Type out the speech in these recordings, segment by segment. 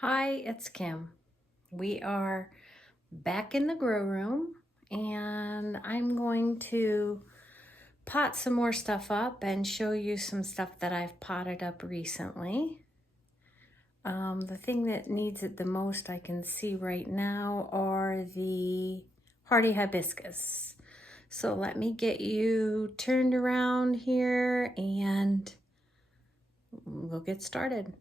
Hi, it's Kim. We are back in the grow room and I'm going to pot some more stuff up and show you some stuff that I've potted up recently. The thing that needs it the most I can see right now are the hardy hibiscus. So let me get you turned around here and we'll get started.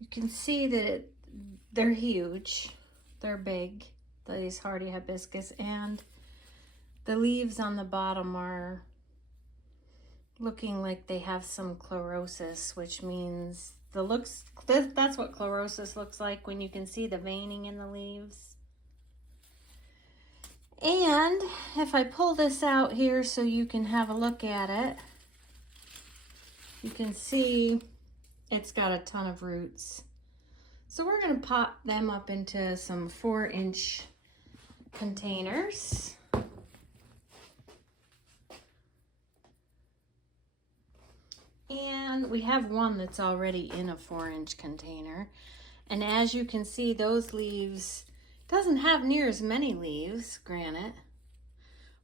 You can see that they're huge, they're big, these hardy hibiscus, and the leaves on the bottom are looking like they have some chlorosis, which means that's what chlorosis looks like when you can see the veining in the leaves. And if I pull this out here so you can have a look at it, you can see it's got a ton of roots. So we're going to pop them up into some 4-inch containers. And we have one that's already in a 4-inch container. And as you can see, those leaves, doesn't have near as many leaves, granted,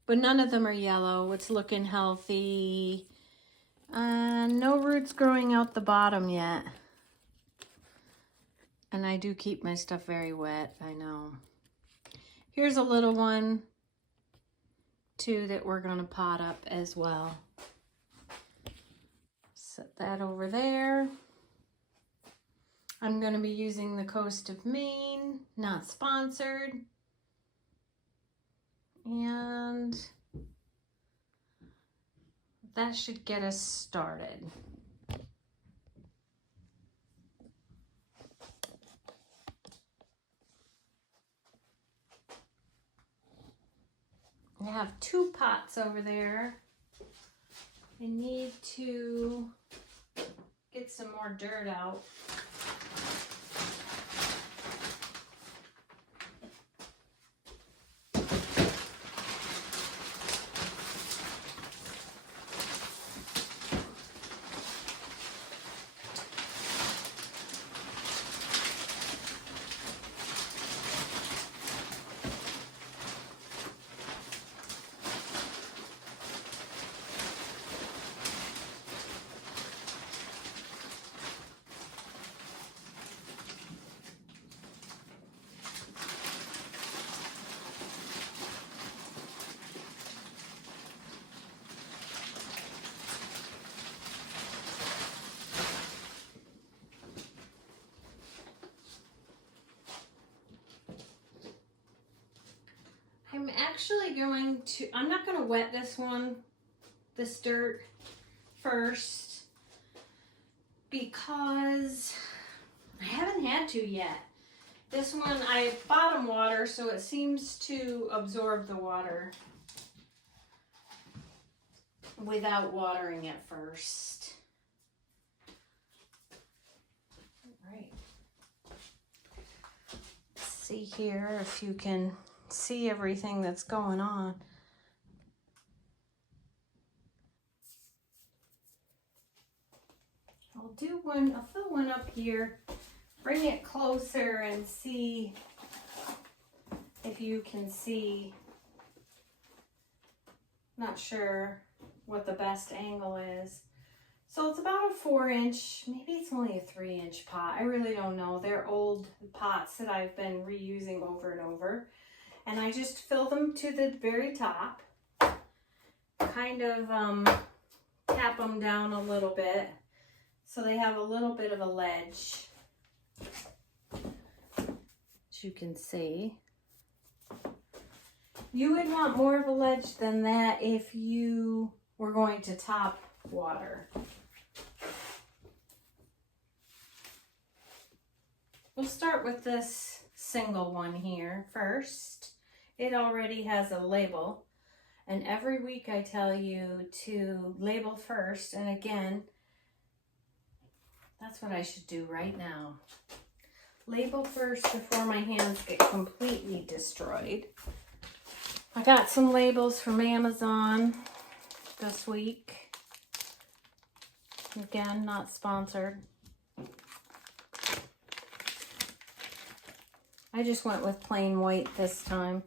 but none of them are yellow. It's looking healthy. No roots growing out the bottom yet. And I do keep my stuff very wet, I know. Here's a little one, too, that we're gonna pot up as well. Set that over there. I'm gonna be using the Coast of Maine, not sponsored. And that should get us started. I have 2 pots over there. I need to get some more dirt out. I'm not going to wet this dirt first, because I haven't had to yet. This one I bottom water, so it seems to absorb the water without watering it first. All right. Let's see here if you can see everything that's going on. I'll fill one up here, bring it closer and see if you can see. Not sure what the best angle is. So it's about a 4-inch, maybe it's only a 3-inch pot. I really don't know. They're old pots that I've been reusing over and over. And I just fill them to the very top, kind of tap them down a little bit so they have a little bit of a ledge, as you can see. You would want more of a ledge than that if you were going to top water. We'll start with this single one here first. It already has a label, and every week I tell you to label first, and again, that's what I should do right now. Label first before my hands get completely destroyed. I got some labels from Amazon this week. Again, not sponsored. I just went with plain white this time.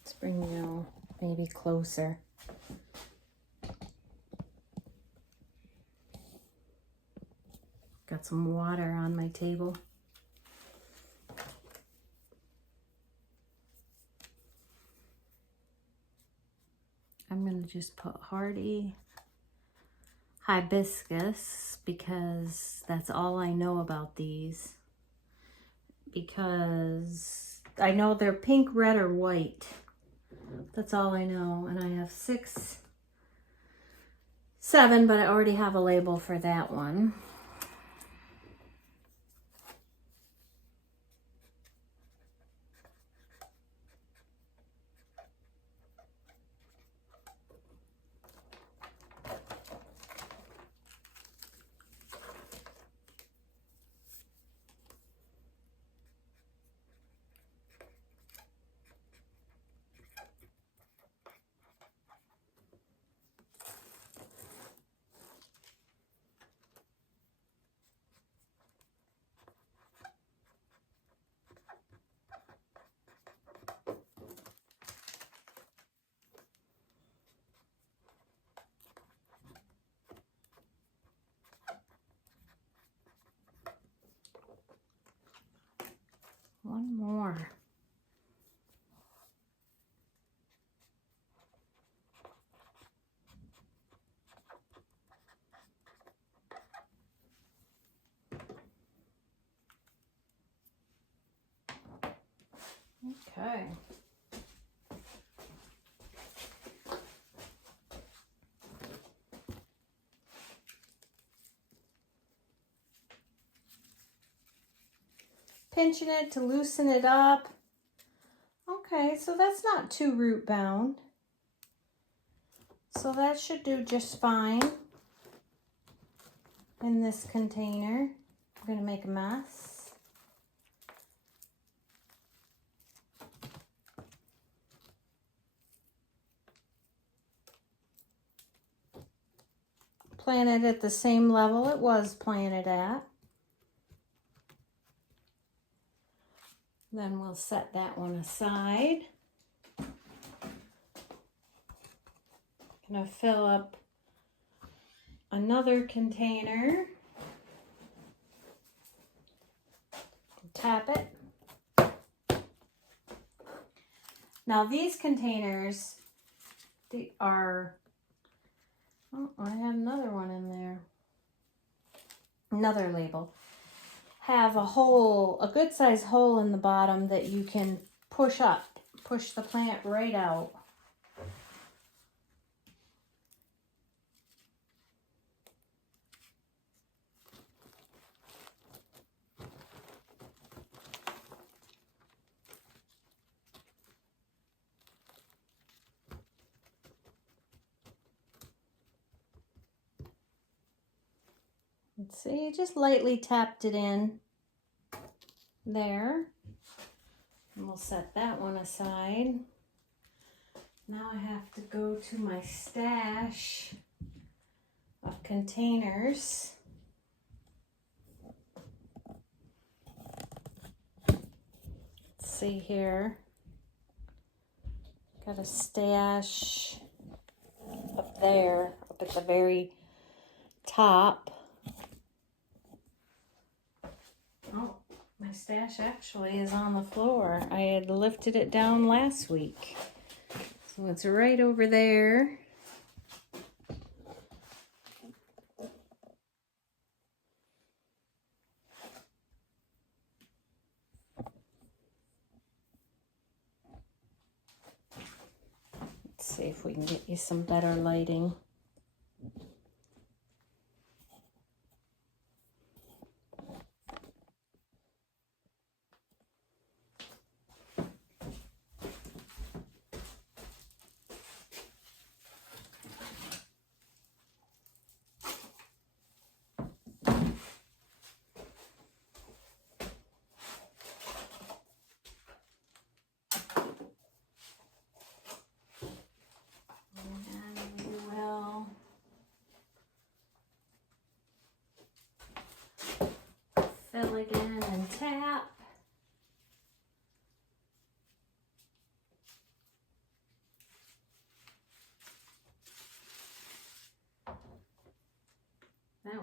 Let's bring you maybe closer. Got some water on my table. I'm going to just put hardy hibiscus because that's all I know about these. Because I know they're pink, red, or white. That's all I know. And I have 6, 7, but I already have a label for that one. One more. Okay. Pinching it to loosen it up. Okay, so that's not too root bound. So that should do just fine in this container. I'm going to make a mess. Plant it at the same level it was planted at. Then we'll set that one aside. Gonna fill up another container. Tap it. Now these containers, they are, oh, I have another one in there. Another label. Have a hole, a good size hole in the bottom that you can push up, push the plant right out. Let's see, just lightly tapped it in there. And we'll set that one aside. Now I have to go to my stash of containers. Let's see here. Got a stash up there, up at the very top. Oh, my stash actually is on the floor. I had lifted it down last week. So it's right over there. Let's see if we can get you some better lighting.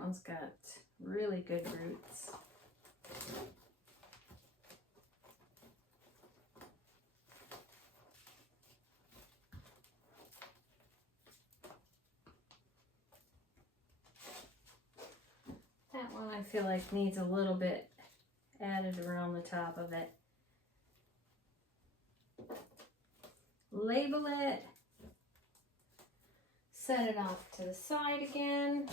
one's got really good roots. That one I feel like needs a little bit added around the top of it. Label it. Set it off to the side again.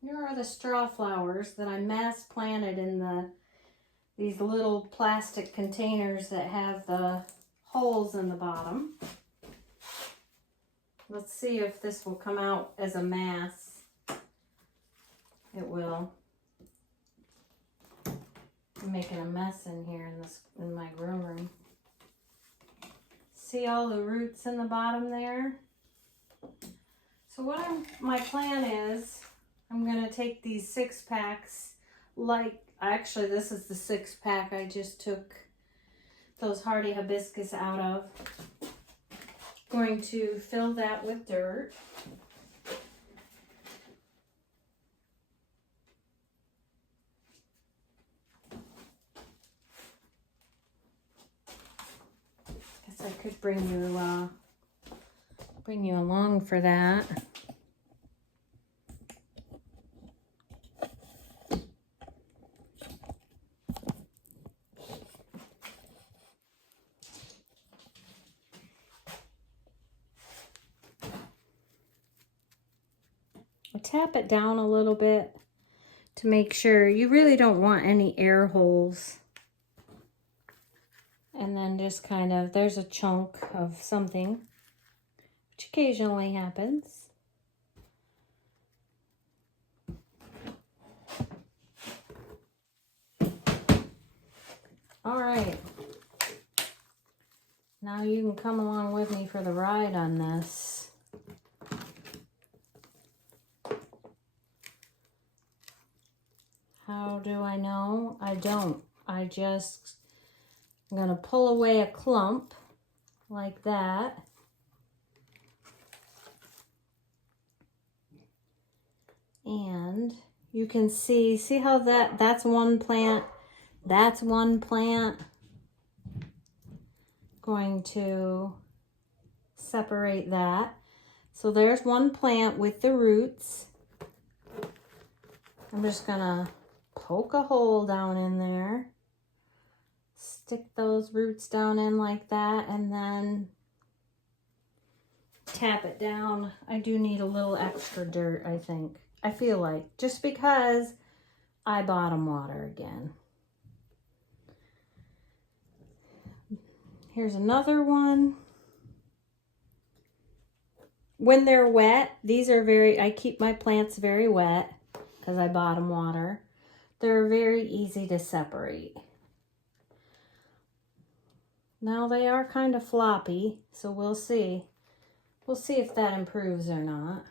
Here are the straw flowers that I mass planted in these little plastic containers that have the holes in the bottom. Let's see if this will come out as a mass. It will. I'm making a mess in here in my grow room. See all the roots in the bottom there? So my plan is, I'm gonna take these 6-packs, actually this is the 6-pack I just took those hardy hibiscus out of. Going to fill that with dirt. Guess I could bring you along for that. Tap it down a little bit to make sure. You really don't want any air holes. And then just kind of, there's a chunk of something, which occasionally happens. All right. Now you can come along with me for the ride on this. How do I know? I don't. I'm going to pull away a clump like that. And you can see how that's one plant. That's one plant. Going to separate that. So there's one plant with the roots. I'm just going to poke a hole down in there, stick those roots down in like that, and then tap it down. I do need a little extra dirt, I think. I feel like, just because I bottom water again. Here's another one. When they're wet, I keep my plants very wet because I bottom water. They're very easy to separate. Now they are kind of floppy, so we'll see. We'll see if that improves or not.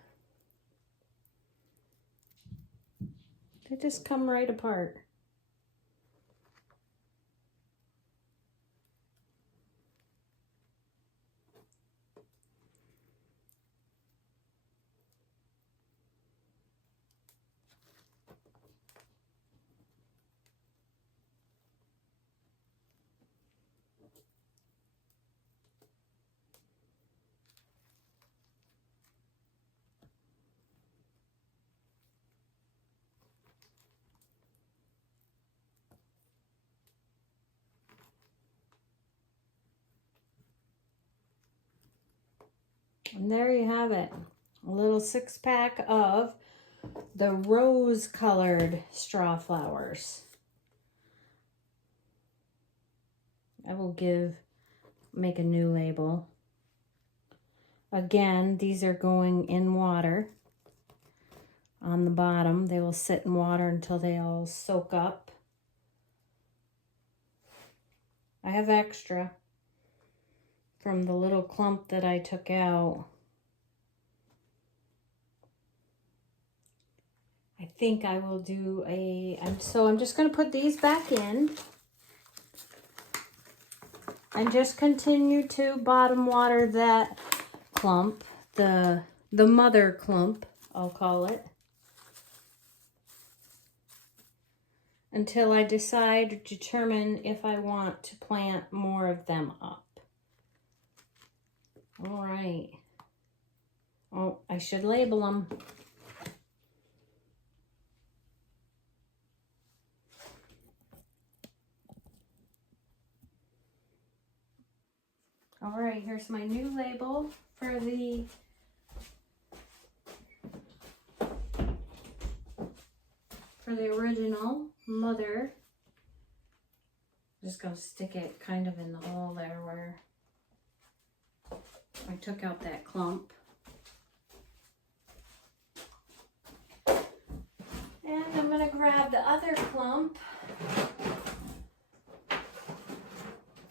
They just come right apart. And there you have it. A little 6-pack of the rose colored straw flowers. I will make a new label. Again, these are going in water on the bottom. They will sit in water until they all soak up. I have extra from the little clump that I took out. I think I will do so I'm just going to put these back in and just continue to bottom water that clump, the mother clump, I'll call it, until I decide or determine if I want to plant more of them up. All right. Oh, I should label them. All right, here's my new label for the original mother. I'm just going to stick it kind of in the hole there where I took out that clump. And I'm going to grab the other clump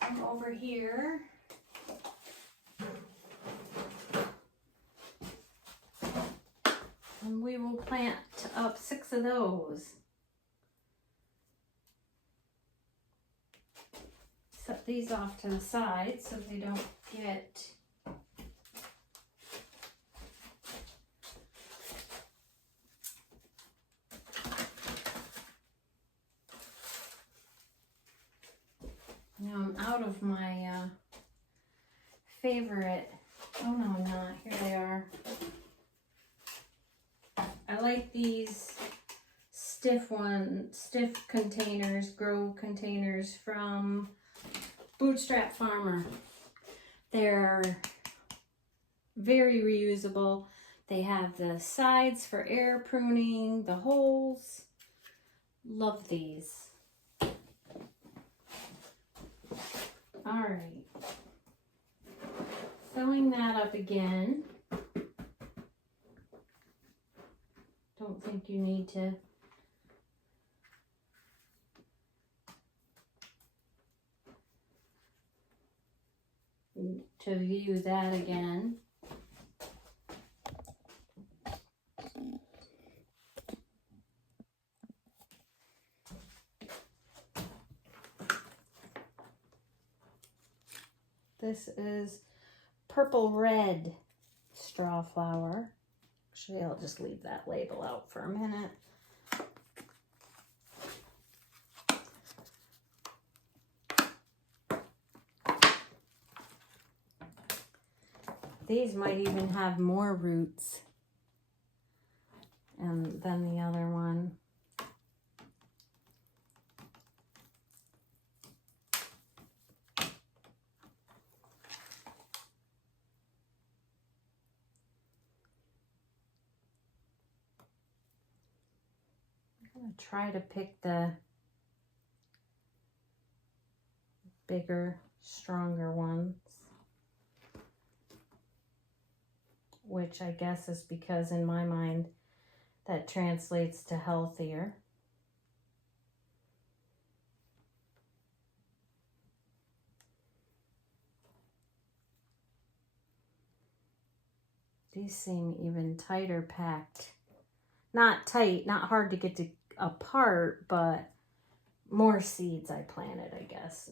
from over here. And we will plant up 6 of those. Set these off to the side so they don't get now I'm out of my favorite. Oh no, I'm not. Here they are. I like these stiff containers, grow containers from Bootstrap Farmer. They're very reusable. They have the sides for air pruning, the holes. Love these. All right. Filling that up again. Don't think you need to view that again. This is purple red straw flower. Actually, I'll just leave that label out for a minute. These might even have more roots than the other one. I'm going to try to pick the bigger, stronger ones, which I guess is because in my mind that translates to healthier. These seem even tighter packed. Not tight, not hard to get apart, but more seeds I planted, I guess,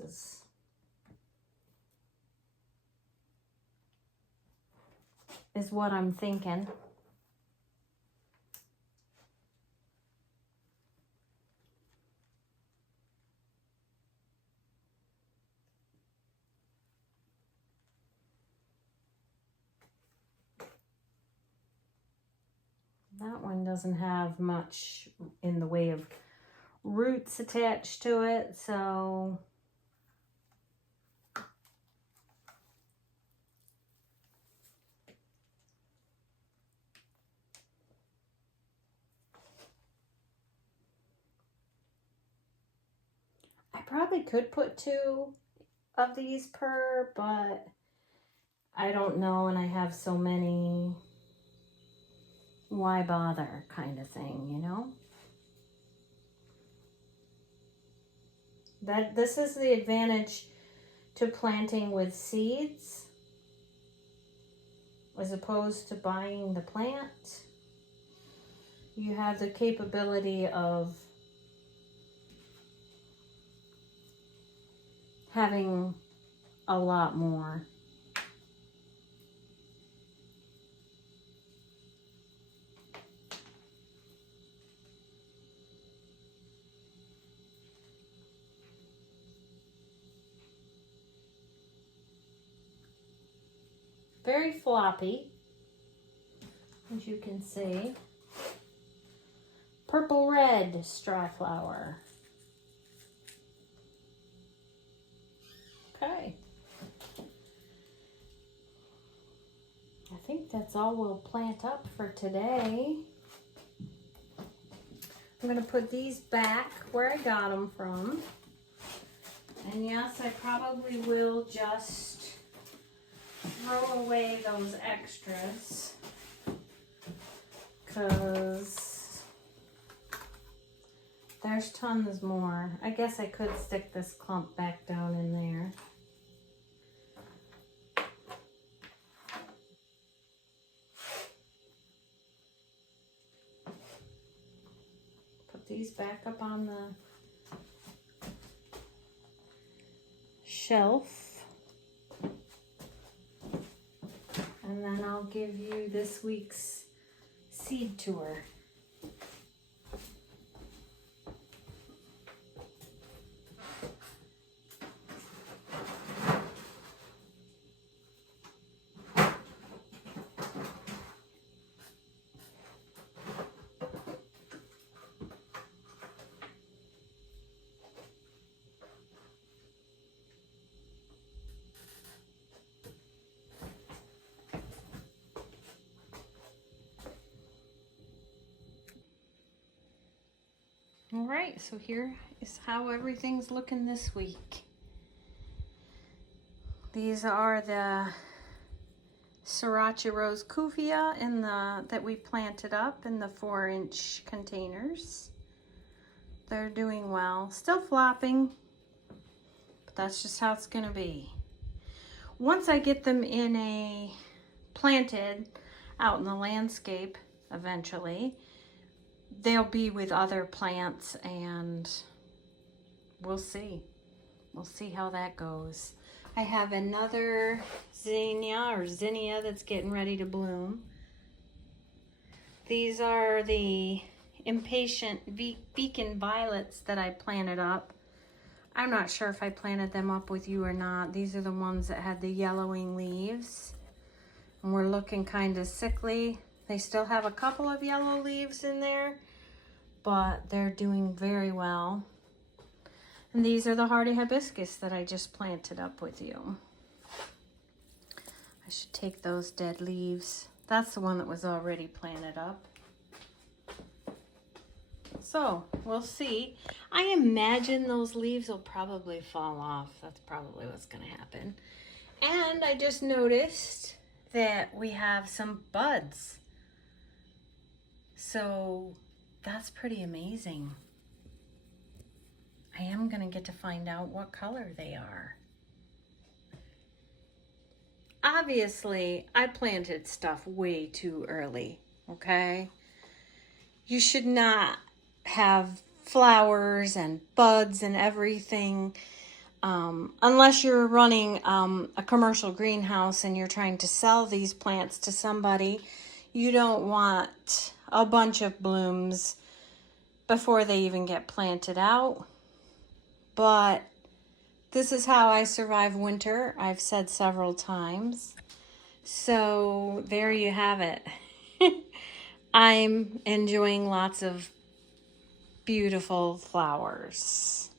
is what I'm thinking. That one doesn't have much in the way of roots attached to it, so probably could put 2 of these per, but I don't know, and I have so many, why bother kind of thing, you know? This is the advantage to planting with seeds as opposed to buying the plant. You have the capability of having a lot more. Very floppy, as you can see. Purple red straw flower. Okay. I think that's all we'll plant up for today. I'm going to put these back where I got them from. And yes, I probably will just throw away those extras, because there's tons more. I guess I could stick this clump back down in there. Put these back up on the shelf. And then I'll give you this week's seed tour. All right, so here is how everything's looking this week. These are the Sriracha Rose Cuvia that we planted up in the 4-inch containers. They're doing well. Still flopping, but that's just how it's gonna be. Once I get them planted out in the landscape eventually, they'll be with other plants, and we'll see. We'll see how that goes. I have another zinnia that's getting ready to bloom. These are the Impatient Beacon Violets that I planted up. I'm not sure if I planted them up with you or not. These are the ones that had the yellowing leaves, and we're looking kind of sickly. They still have a couple of yellow leaves in there, but they're doing very well. And these are the hardy hibiscus that I just planted up with you. I should take those dead leaves. That's the one that was already planted up. So we'll see. I imagine those leaves will probably fall off. That's probably what's going to happen. And I just noticed that we have some buds. So that's pretty amazing. I am going to get to find out what color they are. Obviously, I planted stuff way too early, okay? You should not have flowers and buds and everything unless you're running a commercial greenhouse and you're trying to sell these plants to somebody. You don't want a bunch of blooms before they even get planted out. But this is how I survive winter, I've said several times. So there you have it. I'm enjoying lots of beautiful flowers.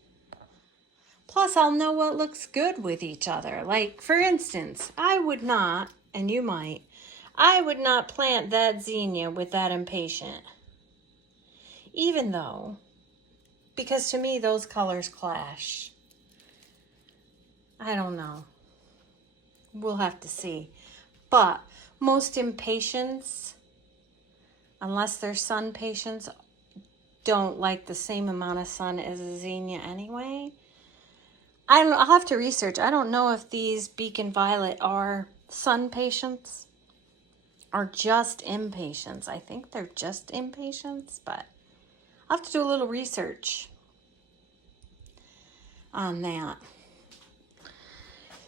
Plus, I'll know what looks good with each other. Like, for instance, I would not, and you might, I would not plant that zinnia with that impatient. Even though, because to me, those colors clash. I don't know. We'll have to see. But most impatiens, unless they're sun patients, don't like the same amount of sun as a zinnia anyway. I'll have to research. I don't know if these beacon violet are sun patients or just impatiens. I think they're just impatiens, but I'll have to do a little research on that.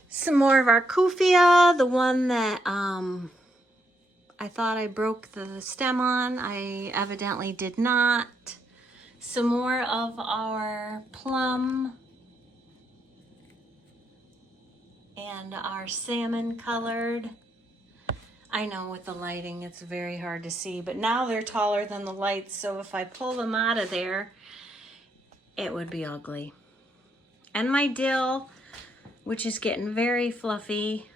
Some more of our Kufia, the one that I thought I broke the stem on. I evidently did not. Some more of our plum and our salmon colored. I know with the lighting it's very hard to see, but now they're taller than the lights, so if I pull them out of there, it would be ugly. And my dill, which is getting very fluffy.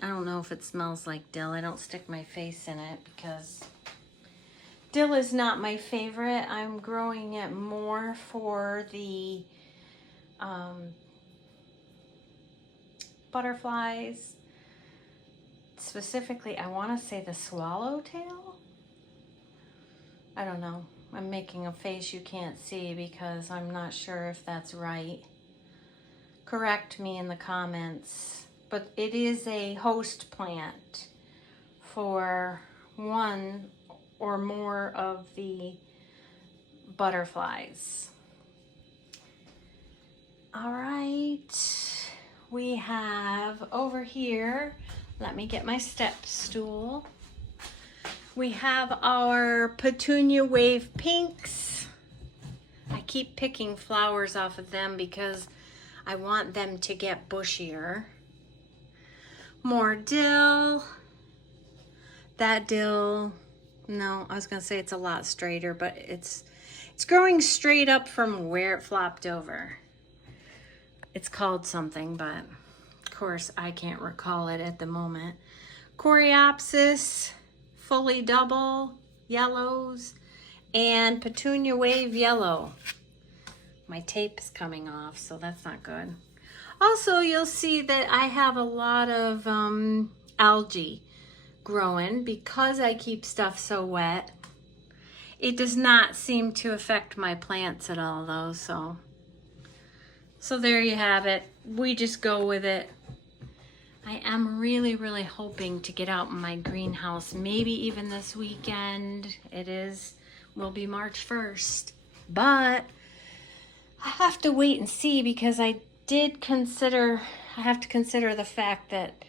I don't know if it smells like dill. I don't stick my face in it because dill is not my favorite. I'm growing it more for the butterflies. Specifically, I want to say the swallowtail. I don't know. I'm making a face you can't see because I'm not sure if that's right. Correct me in the comments. But it is a host plant for one or more of the butterflies. All right, we have over here, let me get my step stool. We have our Petunia Wave Pinks. I keep picking flowers off of them because I want them to get bushier. More dill. That dill, no, I was gonna say it's a lot straighter, but it's growing straight up from where it flopped over. It's called something, but of course I can't recall it at the moment. Coreopsis, fully double, yellows, and Petunia Wave Yellow. My tape is coming off, so that's not good. Also, you'll see that I have a lot of algae growing because I keep stuff so wet. It does not seem to affect my plants at all though, so there you have it. We just go with it. I am really, really hoping to get out in my greenhouse, maybe even this weekend. Will be March 1st, but I have to wait and see because I have to consider the fact that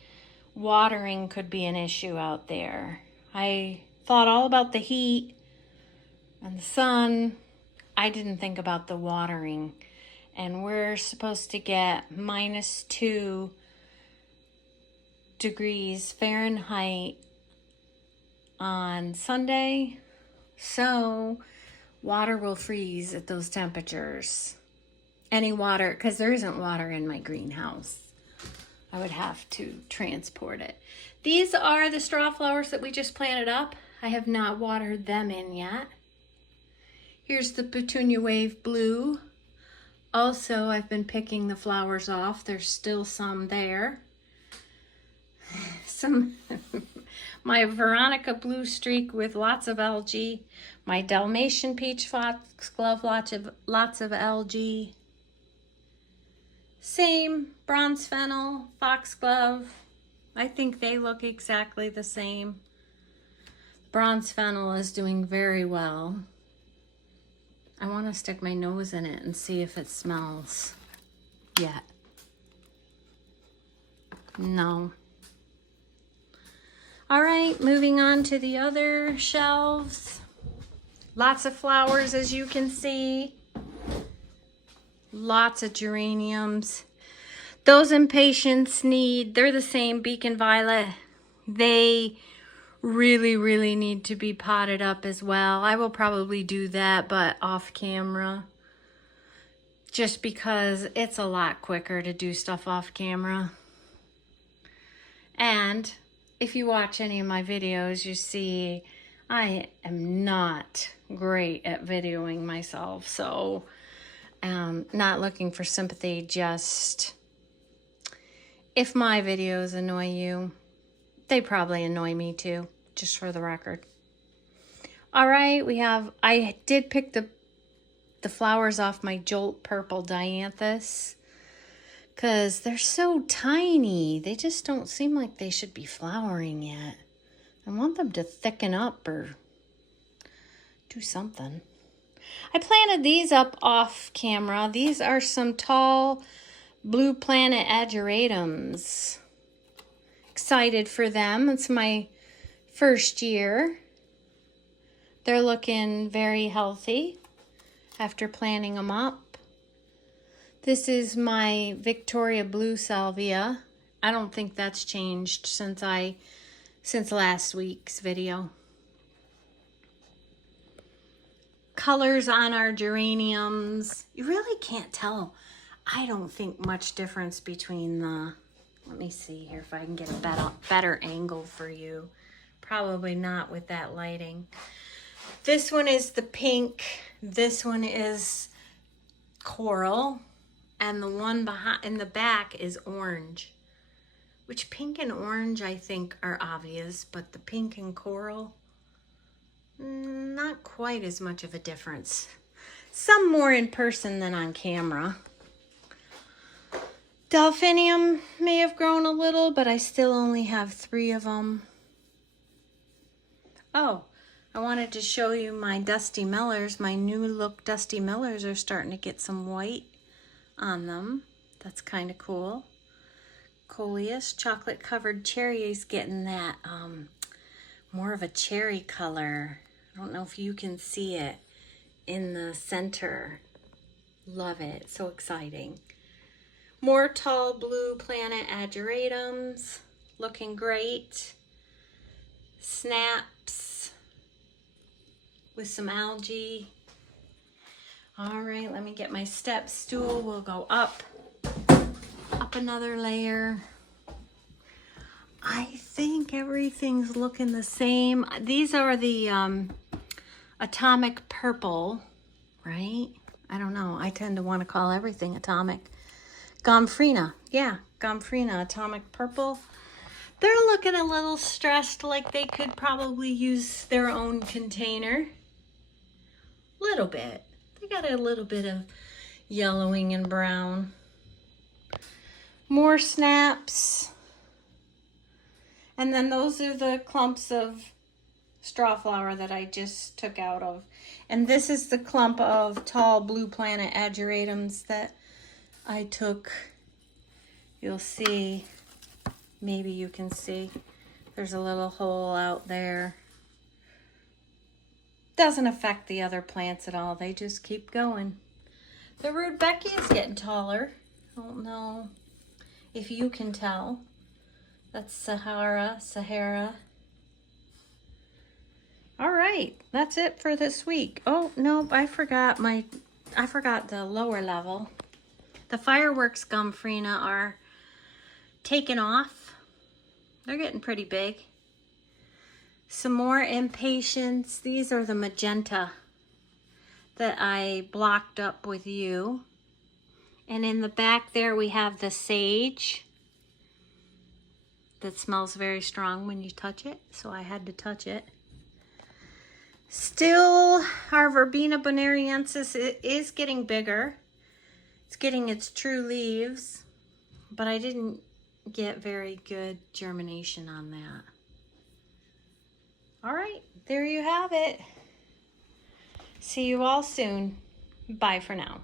watering could be an issue out there. I thought all about the heat and the sun. I didn't think about the watering. And we're supposed to get -2 degrees Fahrenheit on Sunday. So water will freeze at those temperatures. Any water, because there isn't water in my greenhouse. I would have to transport it. These are the straw flowers that we just planted up. I have not watered them in yet. Here's the Petunia Wave Blue. Also, I've been picking the flowers off. There's still some there. My Veronica Blue Streak with lots of algae. My Dalmatian Peach Foxglove, lots of algae. Same, Bronze Fennel, Foxglove. I think they look exactly the same. Bronze Fennel is doing very well. I want to stick my nose in it and see if it smells yet. No. All right, moving on to the other shelves. Lots of flowers, as you can see. Lots of geraniums. Those Impatiens they're the same beacon violet. They really, really need to be potted up as well. I will probably do that, but off camera. Just because it's a lot quicker to do stuff off camera. And if you watch any of my videos, you see I am not great at videoing myself. So not looking for sympathy, just If my videos annoy you, they probably annoy me too, just for the record. All right, I did pick the flowers off my Jolt Purple Dianthus because they're so tiny. They just don't seem like they should be flowering yet. I want them to thicken up or do something. I planted these up off camera. These are some tall Blue Planet Geraniums. Excited for them. It's my first year. They're looking very healthy after planting them up. This is my Victoria Blue Salvia. I don't think that's changed since last week's video. Colors on our geraniums. You really can't tell. I don't think much difference between the, let me see here if I can get a better angle for you. Probably not with that lighting. This one is the pink. This one is coral. And the one behind in the back is orange. Which pink and orange I think are obvious, but the pink and coral, not quite as much of a difference. Some more in person than on camera. Delphinium may have grown a little, but I still only have 3 of them. Oh, I wanted to show you my Dusty Millers. My new look Dusty Millers are starting to get some white on them. That's kind of cool. Coleus chocolate covered cherry is getting that more of a cherry color. I don't know if you can see it in the center. Love it. So exciting. More tall Blue Planet Geraniums. Looking great. Snaps with some algae. All right, let me get my step stool. We'll go up another layer. I think everything's looking the same. These are the atomic purple, right? I don't know. I tend to want to call everything atomic. Gomphrena. Yeah, Gomphrena, atomic purple. They're looking a little stressed, like they could probably use their own container. Little bit. They got a little bit of yellowing and brown. More snaps. And then those are the clumps of straw flower that I just took out of. And this is the clump of tall Blue Planet Geraniums that I took. You'll see, maybe you can see, there's a little hole out there. Doesn't affect the other plants at all. They just keep going. The Rudbeckia is getting taller. I don't know if you can tell. That's Sahara. All right, that's it for this week. Oh, no, I forgot the lower level. The fireworks Gomphrena are taken off. They're getting pretty big. Some more Impatiens. These are the magenta that I blocked up with you. And in the back there we have the sage that smells very strong when you touch it, so I had to touch it. Still, our Verbena bonariensis is getting bigger. It's getting its true leaves, but I didn't get very good germination on that. All right, there you have it. See you all soon. Bye for now.